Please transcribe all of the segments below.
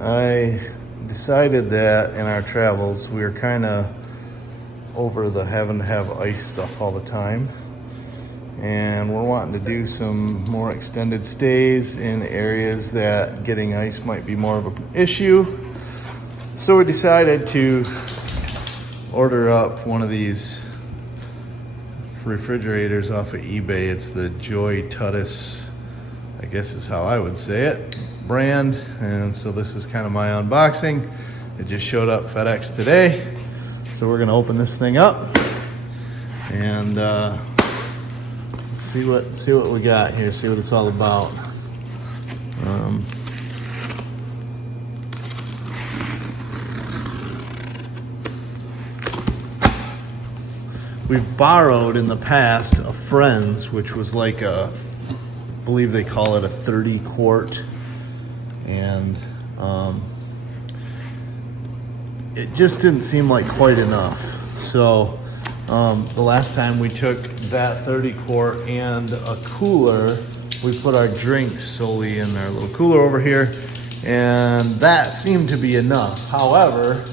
I decided that in our travels we were kind of over the having to have ice stuff all the time, and we're wanting to do some more extended stays in areas that getting ice might be more of an issue. So we decided to order up one of these refrigerators off of eBay. It's the Joy Tutus, I guess is how I would say it, brand. And so this is kind of my unboxing. It just showed up FedEx today. So we're gonna open this thing up and see what we got here, see what it's all about. We've borrowed in the past a friend's, which was like I believe they call it a 30 quart, and it just didn't seem like quite enough. So the last time we took that 30 quart and a cooler, we put our drinks solely in our little cooler over here, and that seemed to be enough. However,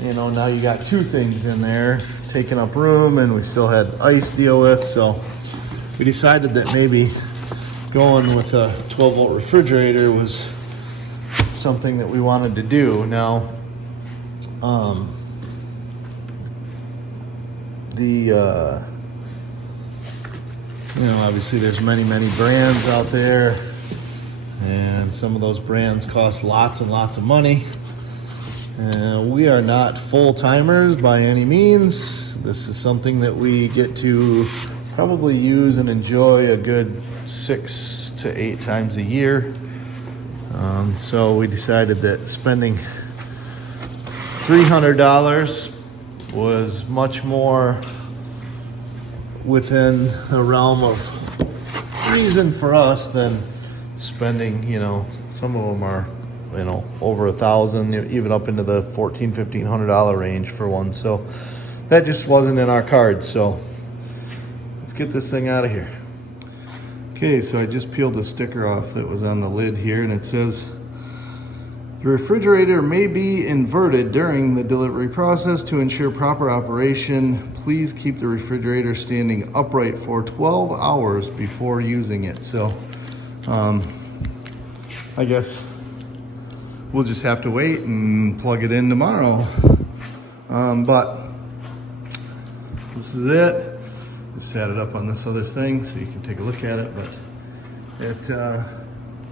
you know, now you got two things in there taking up room, and we still had ice to deal with. So we decided that maybe going with a 12-volt refrigerator was something that we wanted to do. Now, you know, obviously there's many brands out there, and some of those brands cost lots and lots of money. We are not full-timers by any means. This is something that we get to probably use and enjoy a good 6 to 8 times a year. So we decided that spending $300 was much more within the realm of reason for us than spending, you know, some of them are, you know, over $1,000, even up into the $1,400-$1,500 range for one. So that just wasn't in our cards. So let's get this thing out of here. Okay, so I just peeled the sticker off that was on the lid here, and it says, the refrigerator may be inverted during the delivery process. To ensure proper operation, please keep the refrigerator standing upright for 12 hours before using it. So I guess we'll just have to wait and plug it in tomorrow. But this is it. Just set it up on this other thing so you can take a look at it. But it,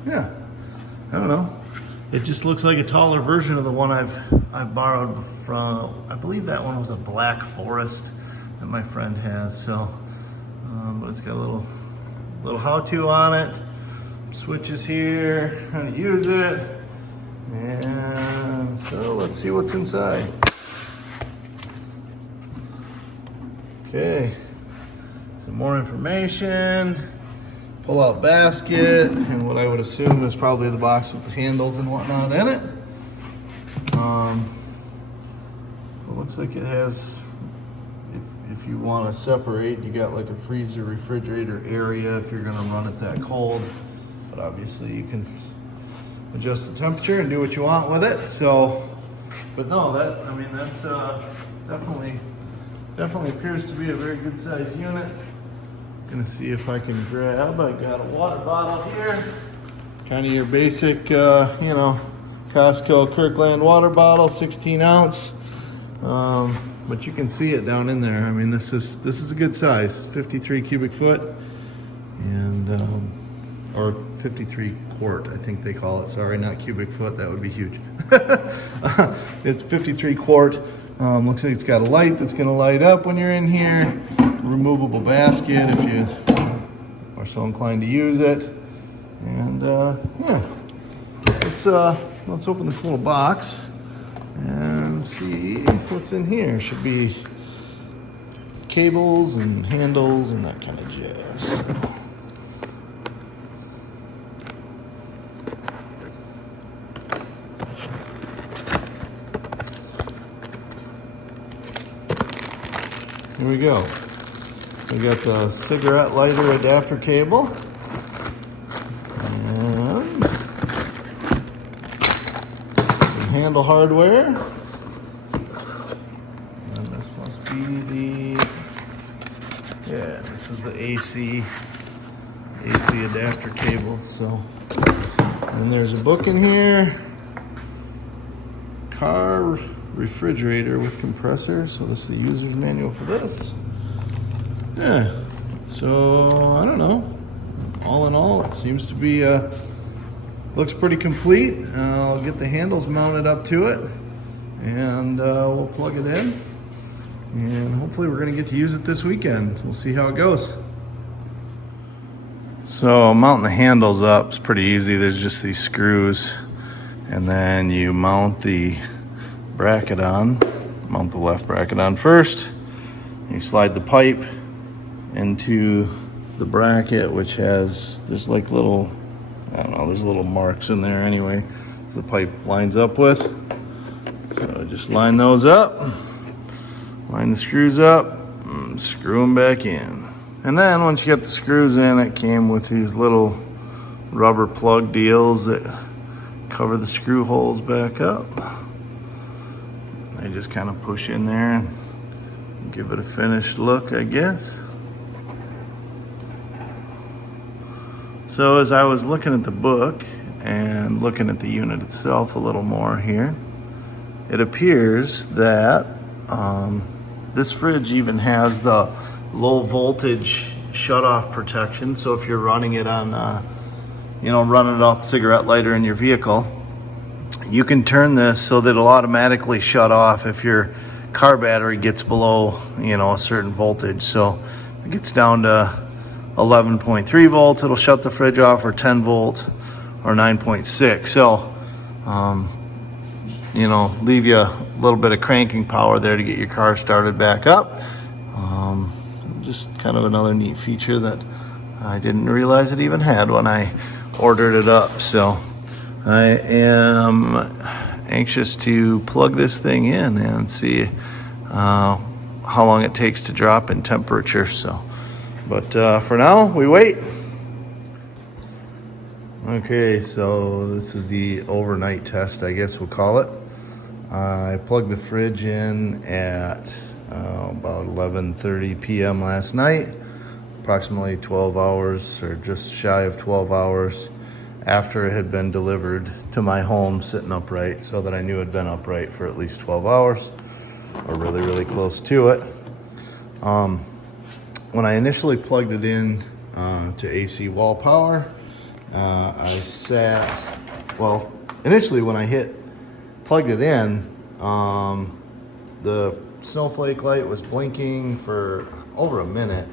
yeah, I don't know. It just looks like a taller version of the one I've borrowed from. I believe that one was a Black Forest that my friend has. So, but it's got a little how-to on it. Switches here, how to use it. And so let's see what's inside. Okay, some more information. Pull out basket, and what I would assume is probably the box with the handles and whatnot in it. It looks like it has, if you want to separate, you got like a freezer refrigerator area if you're going to run it that cold. But obviously you can adjust the temperature and do what you want with it. So, but no, that, I mean, that's definitely appears to be a very good sized unit. Gonna see if I can grab, I got a water bottle here. Kind of your basic, you know, Costco Kirkland water bottle, 16 ounce. But you can see it down in there. I mean, this is a good size, 53 cubic foot, and or 53 quart, I think they call it. Sorry, not cubic foot, that would be huge. It's 53 quart. Looks like it's got a light that's gonna light up when you're in here. Removable basket if you are so inclined to use it. And yeah, let's open this little box and see what's in here. Should be cables and handles and that kind of jazz. Here we go. We got the cigarette lighter adapter cable. And handle hardware. And this must be the, yeah, this is the AC adapter cable. So, and there's a book in here. Car refrigerator with compressor. So this is the user's manual for this. Yeah, so I don't know. All in all, it seems to be, looks pretty complete. I'll get the handles mounted up to it and we'll plug it in. And hopefully we're gonna get to use it this weekend. We'll see how it goes. So mounting the handles up is pretty easy. There's just these screws, and then you mount the bracket on. Mount the left bracket on first. You slide the pipe into the bracket, which has, there's like little, I don't know, there's little marks in there anyway, so the pipe lines up with. So just line those up, line the screws up, and screw them back in. And then once you get the screws in, it came with these little rubber plug deals that cover the screw holes back up. They just kind of push in there and give it a finished look, I guess. So as I was looking at the book and looking at the unit itself a little more here, it appears that this fridge even has the low voltage shutoff protection. So if you're running it on, running it off the cigarette lighter in your vehicle, you can turn this so that it'll automatically shut off if your car battery gets below, a certain voltage. So if it gets down to 11.3 volts, it'll shut the fridge off, or 10 volts, or 9.6. So, leave you a little bit of cranking power there to get your car started back up. Just kind of another neat feature that I didn't realize it even had when I ordered it up. So I am anxious to plug this thing in and see how long it takes to drop in temperature. So, but for now, we wait. Okay, so this is the overnight test, I guess we'll call it. I plugged the fridge in at about 11:30 p.m. last night, approximately 12 hours, or just shy of 12 hours after it had been delivered to my home, sitting upright, so that I knew it had been upright for at least 12 hours, or really, really close to it. When I initially plugged it in to AC wall power, initially when I plugged it in, the snowflake light was blinking for over a minute.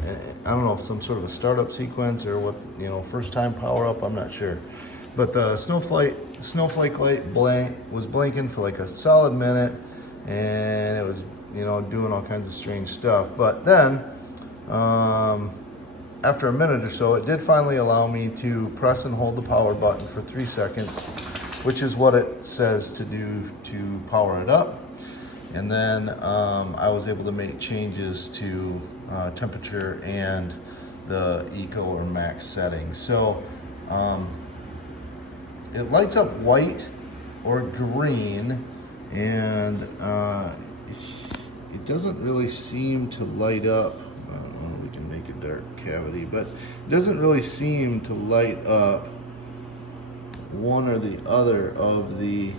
I don't know if some sort of a startup sequence or what, first time power up, I'm not sure. But the snowflake light was blinking for like a solid minute, and it was, doing all kinds of strange stuff. But then, after a minute or so, it did finally allow me to press and hold the power button for 3 seconds, which is what it says to do to power it up. And then I was able to make changes to temperature and the eco or max settings. So it lights up white or green, and it doesn't really seem to light up. I don't know, we can make a dark cavity, but it doesn't really seem to light up one or the other of the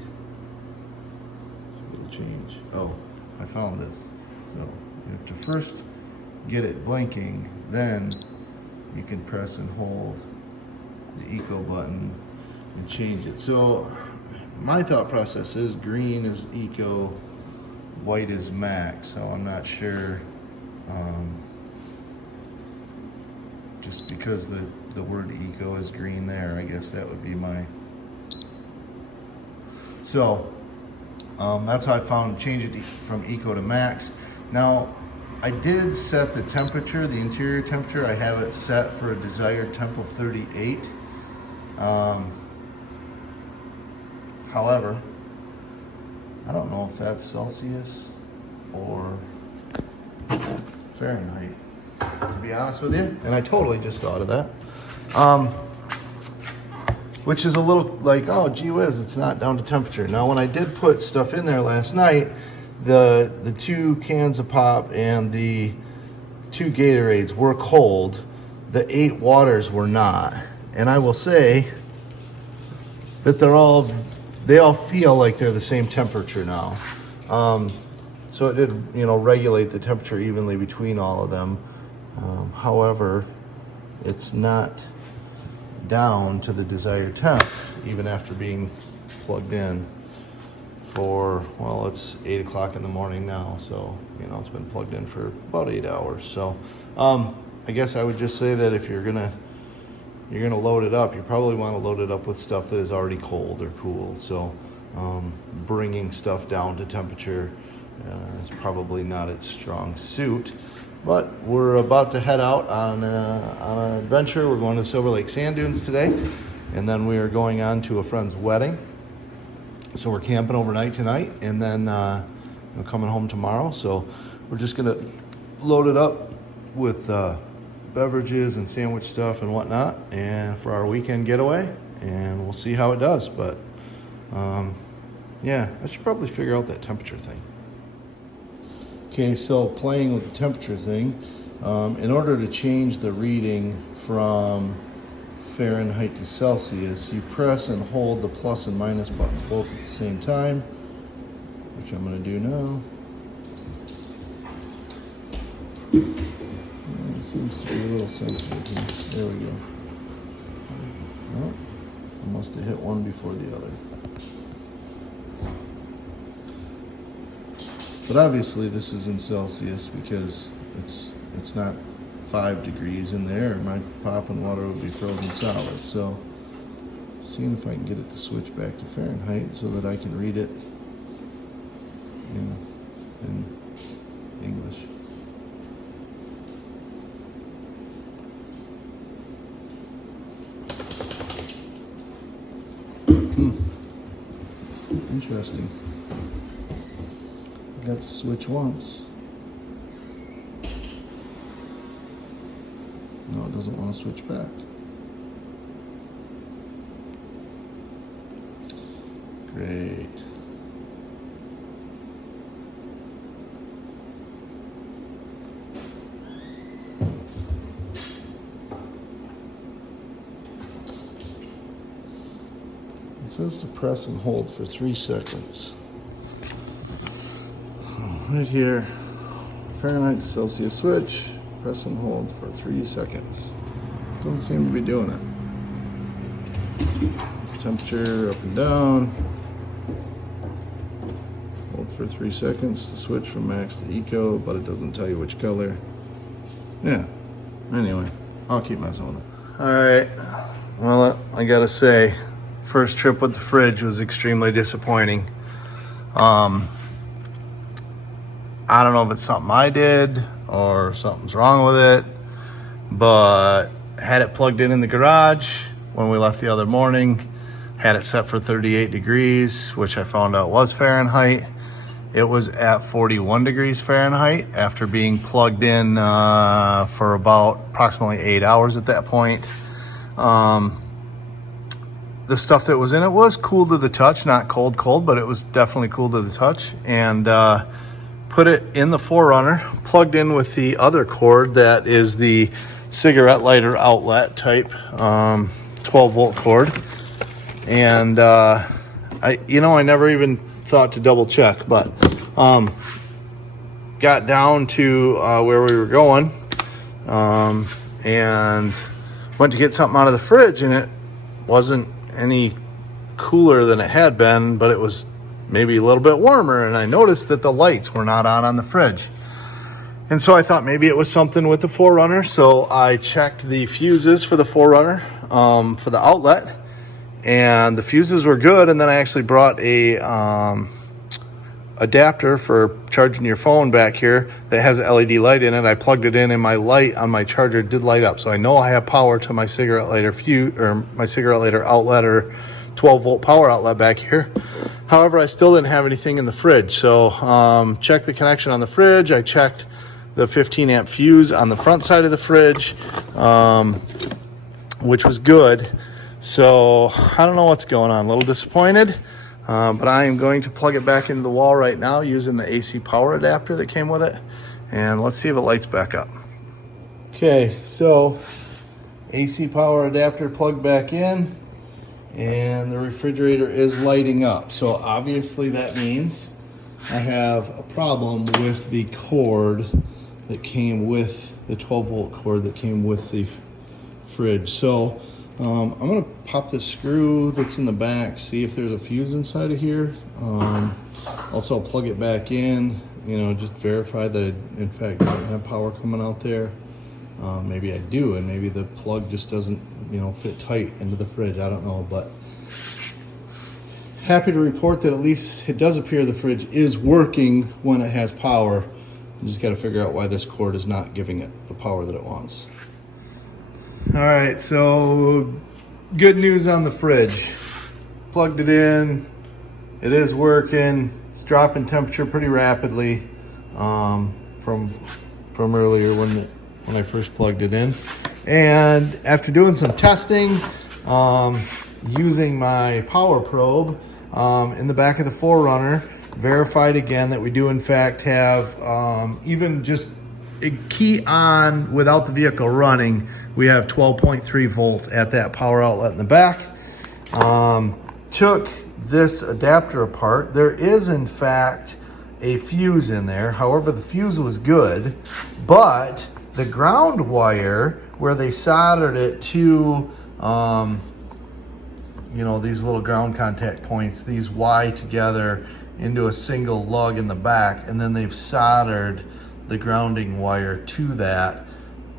change. Oh, I found this. So you have to first get it blinking, then you can press and hold the eco button and change it. So my thought process is green is eco, white is max. So I'm not sure, just because the word eco is green there, I guess that would be my, so that's how I found change it from eco to max. Now, I did set the temperature, the interior temperature. I have it set for a desired temp of 38. However, I don't know if that's Celsius or Fahrenheit, to be honest with you. And I totally just thought of that. which is a little like, oh, gee whiz, it's not down to temperature. Now, when I did put stuff in there last night, the 2 cans of pop and the 2 Gatorades were cold. The 8 waters were not. And I will say that they all feel like they're the same temperature now. So it did, regulate the temperature evenly between all of them. However, it's not down to the desired temp, even after being plugged in for, well, it's 8 o'clock in the morning now. So, it's been plugged in for about 8 hours. So, I guess I would just say that if you're gonna load it up, you probably want to load it up with stuff that is already cold or cool. So bringing stuff down to temperature is probably not its strong suit. But we're about to head out on an adventure. We're going to Silver Lake Sand Dunes today, and then we are going on to a friend's wedding. So we're camping overnight tonight, and then we're coming home tomorrow. So we're just gonna load it up with beverages and sandwich stuff and whatnot, and for our weekend getaway, and we'll see how it does. But yeah, I should probably figure out that temperature thing. Okay, so playing with the temperature thing, in order to change the reading from Fahrenheit to Celsius, you press and hold the plus and minus buttons both at the same time, which I'm going to do now. It seems to be a little sensitive here. There we go. Oh, I must have hit one before the other. But obviously this is in Celsius because it's not 5 degrees in there. My pop and water would be frozen solid. So seeing if I can get it to switch back to Fahrenheit so that I can read it in English. Interesting. I got to switch once. No, it doesn't want to switch back. Great. It says to press and hold for 3 seconds. Right here, Fahrenheit to Celsius switch, press and hold for 3 seconds. Doesn't seem to be doing it. Temperature up and down. Hold for 3 seconds to switch from max to eco, but it doesn't tell you which color. Yeah, anyway, I'll keep messing with it. All right, well, I gotta say, first trip with the fridge was extremely disappointing. I don't know if it's something I did or something's wrong with it, but had it plugged in the garage when we left the other morning, had it set for 38 degrees, which I found out was Fahrenheit. It was at 41 degrees Fahrenheit after being plugged in for about approximately 8 hours at that point. The stuff that was in it was cool to the touch, not cold, but it was definitely cool to the touch. And put it in the 4Runner, plugged in with the other cord that is the cigarette lighter outlet type 12-volt cord. And I never even thought to double check, but got down to where we were going and went to get something out of the fridge, and it wasn't any cooler than it had been, but it was maybe a little bit warmer, and I noticed that the lights were not on the fridge. And so I thought maybe it was something with the 4Runner, so I checked the fuses for the 4Runner for the outlet, and the fuses were good. And then I actually brought a adapter for charging your phone back here that has an LED light in it. I plugged it in, and my light on my charger did light up, so I know I have power to my cigarette lighter my cigarette lighter outlet or 12-volt power outlet back here. However, I still didn't have anything in the fridge, so checked the connection on the fridge. I checked the 15-amp fuse on the front side of the fridge, which was good. So I don't know what's going on, a little disappointed, but I am going to plug it back into the wall right now using the AC power adapter that came with it. And let's see if it lights back up. Okay, so AC power adapter plugged back in and the refrigerator is lighting up. So obviously that means I have a problem with the cord that came with the 12-volt cord that came with the fridge. So I'm gonna pop the screw that's in the back, see if there's a fuse inside of here. Also plug it back in, you know, just verify that I, in fact, don't have power coming out there. Maybe I do, and maybe the plug just doesn't, you know, fit tight into the fridge. I don't know, but happy to report that at least it does appear the fridge is working when it has power. You just got to figure out why this cord is not giving it the power that it wants. All right, so good news on the fridge. Plugged it in, it is working. It's dropping temperature pretty rapidly from earlier when I first plugged it in. And after doing some testing, using my power probe in the back of the 4Runner, verified again that we do in fact have, even just a key on without the vehicle running, we have 12.3 volts at that power outlet in the back. Took this adapter apart. There is in fact a fuse in there. However, the fuse was good, but the ground wire where they soldered it to, you know, these little ground contact points, these Y together into a single lug in the back, and then they've soldered the grounding wire to that.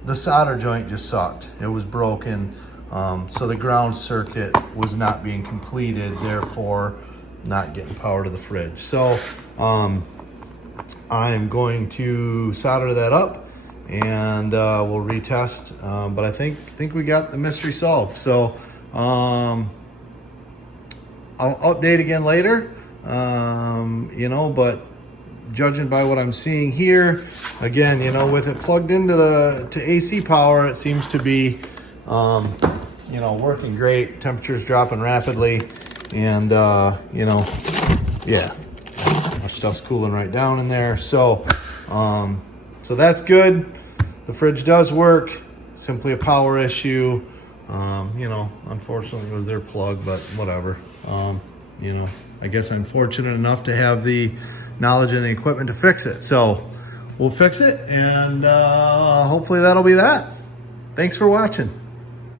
The solder joint just sucked. It was broken, so the ground circuit was not being completed, therefore not getting power to the fridge. So I'm going to solder that up and we'll retest, but I think we got the mystery solved. So I'll update again later, you know, but judging by what I'm seeing here, again, you know, with it plugged into to AC power, it seems to be, you know, working great. Temperature's dropping rapidly, and you know, yeah, our stuff's cooling right down in there. So, so that's good. The fridge does work. Simply a power issue. You know, unfortunately, it was their plug, but whatever. You know, I guess I'm fortunate enough to have the knowledge and the equipment to fix it. So we'll fix it, and hopefully that'll be that. Thanks for watching.